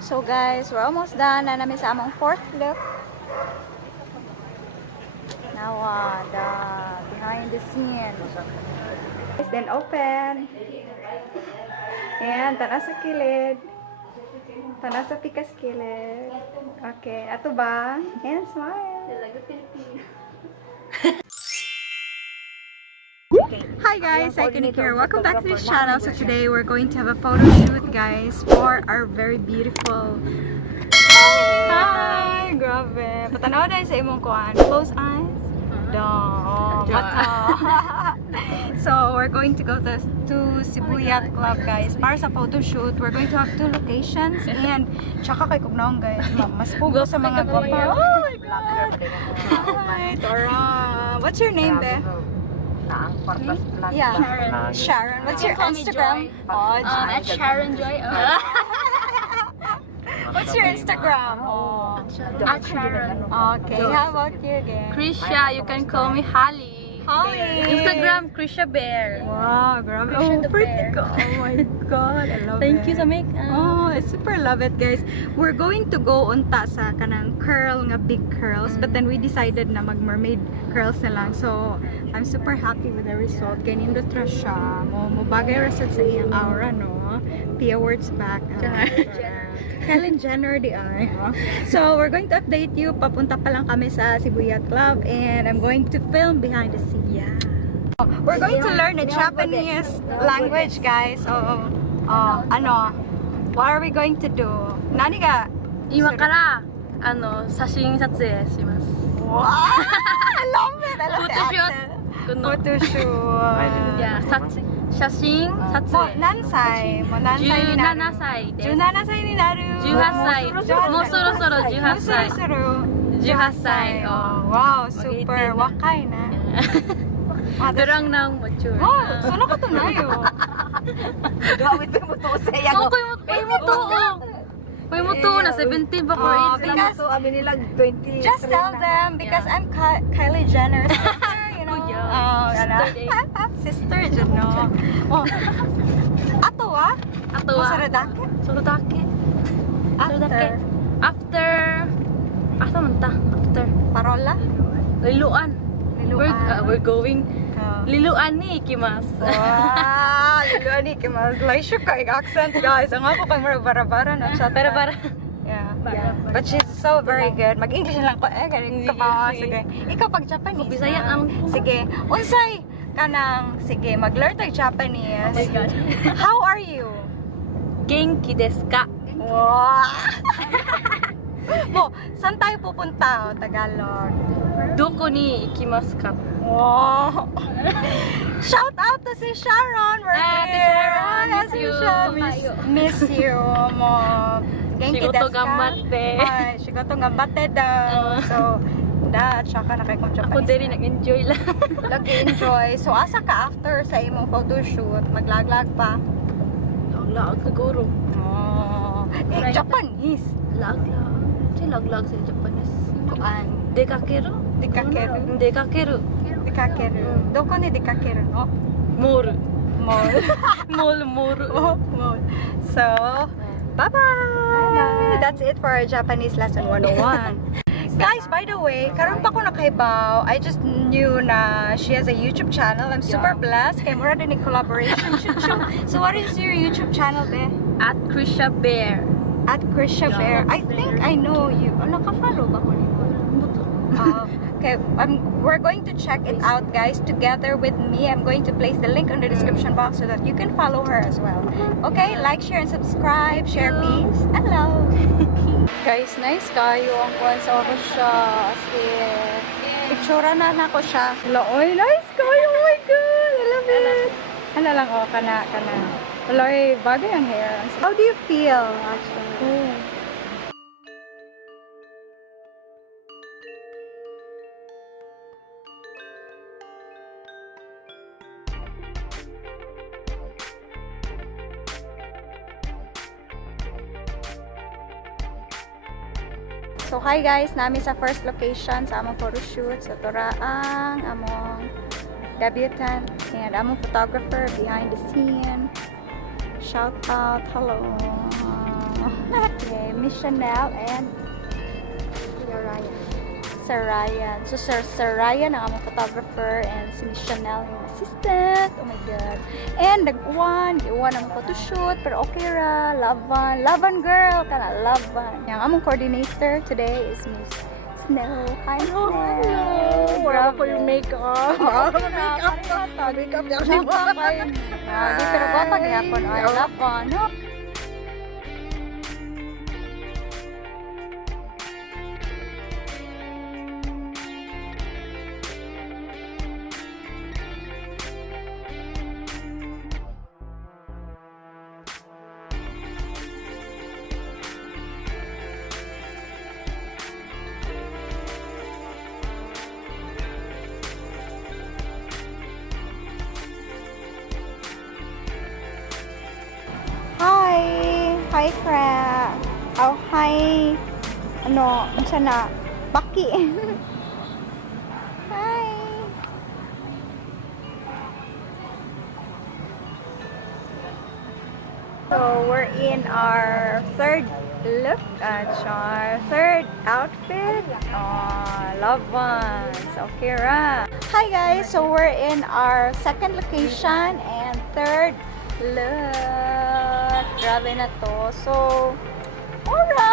So guys, we're almost done na namin sa among fourth look. Now, the behind the scene. Then open. Ayan, tanas sa kilid. Tanas sa pikas kilid. Okay, ato ba? And smile. Hi guys, Thankyou here. Welcome back to this channel. So today we're going to have a photo shoot, guys, for our very beautiful. Hi! Grabe. Patanaw dahil sa imong kuan. Close eyes. Mata. So we're going to go to Cebu Yacht Club, guys, para sa photo shoot. We're going to have 2 locations and tsaka kay Kugnaong, guys. Mas pugo sa mga guwapa. Oh my God! Hi, Dora. What's your name, be? Yeah, Sharon. What's your Instagram? At Sharon Joy. What's your Instagram? At Sharon. Okay, how about you again? Krisha, you can call me Holly. Holly. Instagram, Krisha Bear. Wow, grabe. Krisha the pretty bear. ka. Oh my God, I love it. Thank you sa makeup. Oh, I super love it, guys. We're going to go unta sa kanang curl nga big curls, but then we decided na mag mermaid curls na lang. So, I'm super happy with the result. Kaya nindot ra siya. Mo bagay ra sad sa iyang aura, no? Pia words back. Helen Jenner di ay. So, we're going to update you. Papunta pa lang kami sa Cebu Yacht Club and I'm going to film behind the scenes. Yeah. We're going to learn the Japanese language, guys. So, ano? What are we going to do? Nani ga? 今から写真撮影します。 Wow! I love it! I love the Photoshoot. accent. Photoshoot. Yeah, 写真撮もう影。何歳もう何歳になる17歳です。 17歳になる18歳。もうそろそろ18歳。もうそろそろ18歳。 Wow, super 若いな Pero ang nang mature. Oh, so nakatunayo. Gawin mo to sa iya. Oh, kuy mo to. Kuy mo to na 17 ba or 18? Because Amin nila 20. just tell them because I'm Kylie Jenner's sister, you know. Sister, you know. Oh. Ato ah? Ato Sa ah. Radake? Sorodake. After. After. Asa man ta? After. Parola? Liluan. We're going. Oh. Liluan ni Ikimas. Wow! Liluan ni Kimas. Laisyo ka accent, guys. Ang ako kay Mara Barabara na chat. Pero para. Yeah. But she's so very good. Mag-English lang ko. Galing ka pa. Sige. Ikaw pag Japanese. Bisaya naman ko. Sige. Unsay kanang sige, mag-learn tag Japanese. Oh my God. How are you? Genki desu ka? Wow! Mo, saan tayo pupunta? Tagalog. Doko ni ikimasu ka? Wow! Shout out to si Sharon! We're here! Miss you. Miss you! Mo, genki Shigoto desu ka? gambatte. Ay, shigoto gambatte daw. So, tsaka na kay kong Japanese. Ako diri nag-enjoy lang. Nag-enjoy. So, asa ka after sa imong photoshoot? Maglaglag pa? Lag siguro. Oh. Right. Japanese! Lag. Si lag sa Japanese. Kuan? Dekakeru? Dikakeru? Dekakeru. Dikakeru. Doko ni dikakeru no? Moru. Mall. Moru. Oh, mall. So, bye-bye! That's it for our Japanese lesson 101. Guys, by the way, karon pa ko nakahibaw. I just knew na she has a YouTube channel. I'm super blessed. Kay mura din ni collaboration. So, what is your YouTube channel, be? At Krisha Bear. At Krisha Bear. I think I know you. Oh, naka-follow ba ko nito? Okay, we're going to check it out, guys, together with me. I'm going to place the link in the description box so that you can follow her as well. Okay, like, share, and subscribe. Share, please. Hello! Guys, nice kayo ang kuwan sa ako siya. As in, pictura na ko siya. Oy, nice kayo! Oh my God! I love it! Ano lang, oh, kana. Aloy, bagay ang hair. How do you feel, actually? So, hi guys, nami sa first location sa among photoshoot. So, tora ang among debutant and among photographer behind the scene. Shout out, hello. Okay, Miss Chanel, and Sir Ryan. Sir Ryan. So, Sir Ryan ang among photographer, and si Miss Chanel yung assistant. Oh my God. And nag-uwan ang photoshoot, pero okay ra. Laban girl, kana laban. Yung among coordinator today is Miss Snow. Hi, Snow. Wala ko yung makeup. Makeup na. Makeup na. Di pero bata gihapon ay laban. No? Hi, crab. Oh, hi. Ano, unsa na? Baki. Hi. So, we're in our third look at our third outfit. Oh, love ones. Okay, ra. Hi guys, so we're in our second location and third look. Grabe na to. So, ora!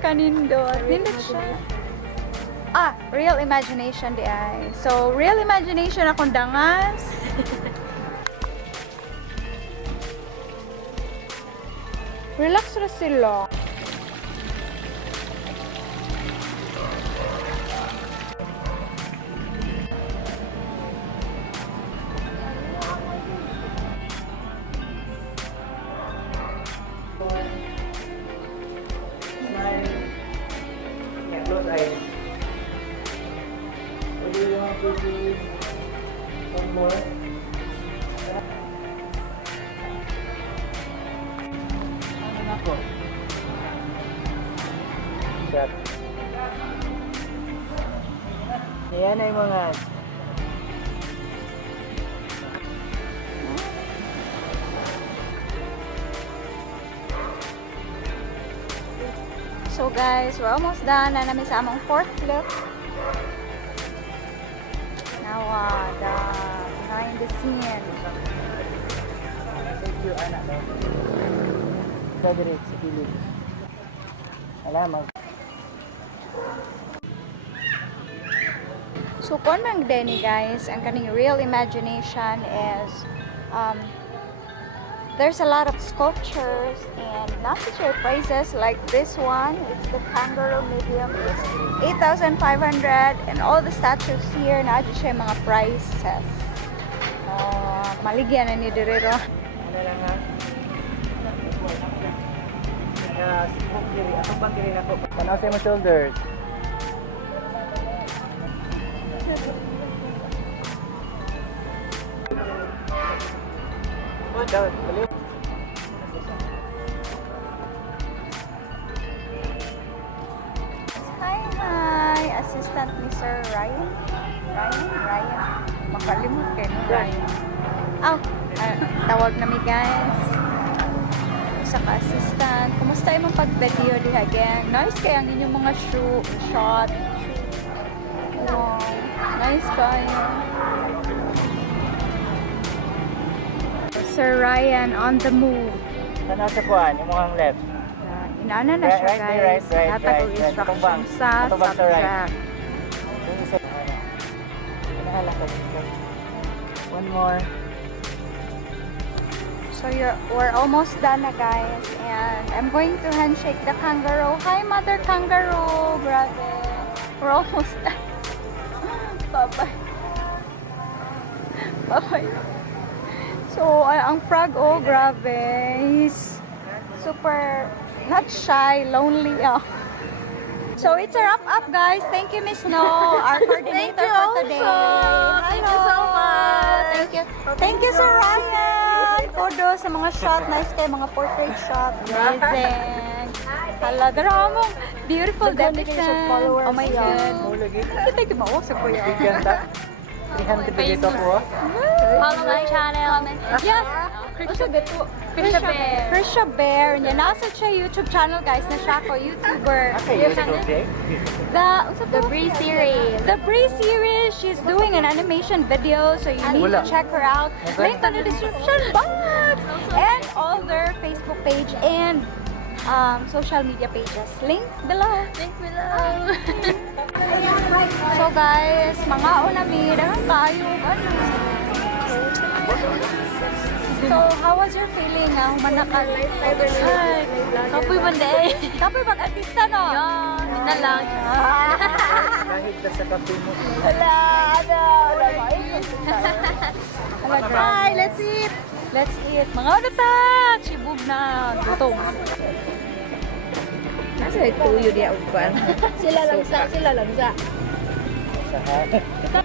Kanindot. Nindot siya. Ah, Real Imagination di ay. So, Real Imagination akong dangas. Relax na sila. Close eyes. What do you want to do? One more. Ano ako? Shot. Yan ay mga So guys, we're almost done na namin sa among fourth look. Now, the behind the scene. thank you, anak daw. Pwede sa kilid. Alam, So, kung mang Denny guys, ang kaning Real Imagination is there's a lot of sculptures and not such a prices like this one. It's the kangaroo medium. It's 8,500 and all the statues here na siya mga prices. Maligyan na ni Direro. ano lang ha? Sipok diri. Ako bang diri na ko? Tanaw sa mga shoulders. Oh, down. Kaliw. Hi! Assistant ni Sir Ryan. Ryan. Makalimot kayo no, Ryan. Tawag nami guys. Sa ka-assistant. Kumusta yung pag-video di again? Nice kaya ang inyong mga shot. Wow. Nice kayo. Sir Ryan on the move. Tanaw sa kuan, yung mukhang left. Inana na siya guys. Natag og instruction sa subject. One more. So we're almost done na guys. And I'm going to handshake the kangaroo. Hi mother kangaroo. Grabe. We're almost done. Bye-bye. Bye-bye. So, ang frog, oh, grabe. He's super, not shy, lonely. So, it's a wrap-up, guys. Thank you, Miss No, our coordinator for today. Thank you so much. Thank you, Sir Ryan. Kodo sa mga shot. Nice kayo, mga portrait shot. Amazing. Hala, daramo. Beautiful dedication. Oh my God. Kita yung mausap ko yan. 300 dito po. Follow my channel. Yes. Gusto dito. Krisha Bear. Niya, nasa siya YouTube channel, guys, na siya ko, YouTuber. The Bree series. The Bree series, she's doing an animation video, so you need to check her out. Link on the description box! And all their Facebook page and social media pages. Link below. So guys, mga unami, dagang kayo, ano. So, how was your feeling? Manakal Photoshoot. Kapoy man day. Kapoy mag-artista, no? Ina lang. Kahit na sa kape mo. Wala, Hi, let's eat! Let's eat. Mga unata! Chibog na gutom. Nasa ituyo dia uban. Sila lang sa. Sa